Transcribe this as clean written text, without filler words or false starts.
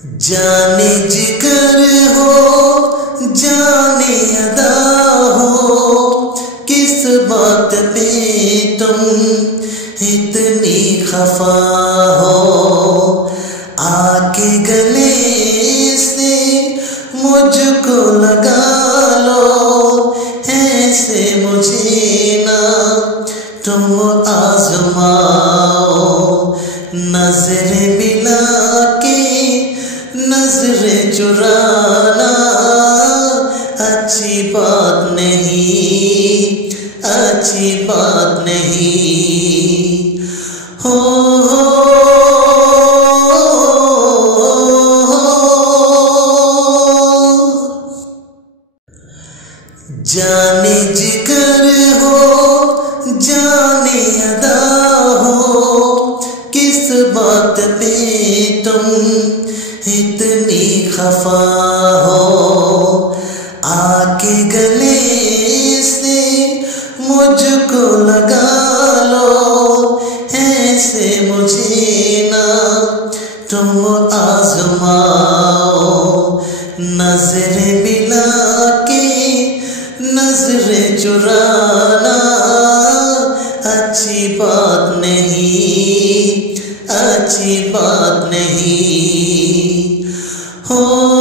जाने जिगर हो जाने अदा हो, किस बात पे तुम इतनी खफा हो। आके गले से मुझको लगा लो, ऐसे मुझे ना तुम आजमाओ। नजर मिला के नजर चुराना अच्छी बात नहीं, अच्छी बात नहीं। हो जाने जिगर हो जाने अदा हो, किस बात पे तुम इतनी खफा हो। आके गले से मुझको लगा लो, ऐसे मुझे ना तुम आजमाओ। नजर मिला के नजर चुराना अच्छी बात नहीं, अच्छी बात नहीं। हो